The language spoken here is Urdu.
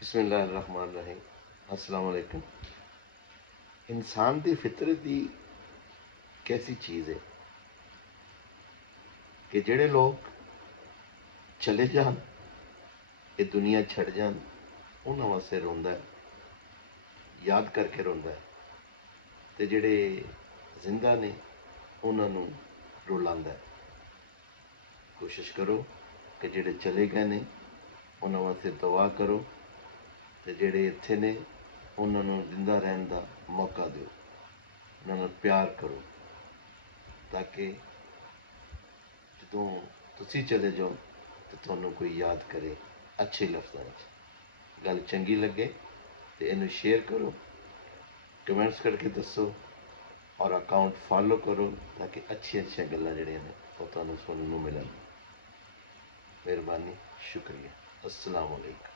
بسم اللہ الرحمن الرحیم۔ السلام علیکم۔ انسان دی فطرت دی کیسی چیز ہے کہ جڑے لوگ چلے جان، یہ دنیا چھڑ جان، انہاں واسطے روندا ہے، یاد کر کے روندا ہے، تے جڑے زندہ نے انہاں نوں رلاندا ہے۔ کوشش کرو کہ جڑے چلے گئے نے انہاں واسطے دعا کرو، تے جڑے اتھے نے انہاں نوں زندہ رہن دا موقع دیو، انہاں نال پیار کرو، تاکہ جدوں تسی چلے جاؤ تو تھانوں کوئی یاد کرے اچھے لفظاں وچ۔ گل چنگی لگے تو اینوں شیئر کرو، کمنٹس کر کے دسو، اور اکاؤنٹ فالو کرو تاکہ اچھی گلاں جڑیاں نے وہ تھانوں سنن نوں ملن۔ مہربانی، شکریہ، السلام علیکم۔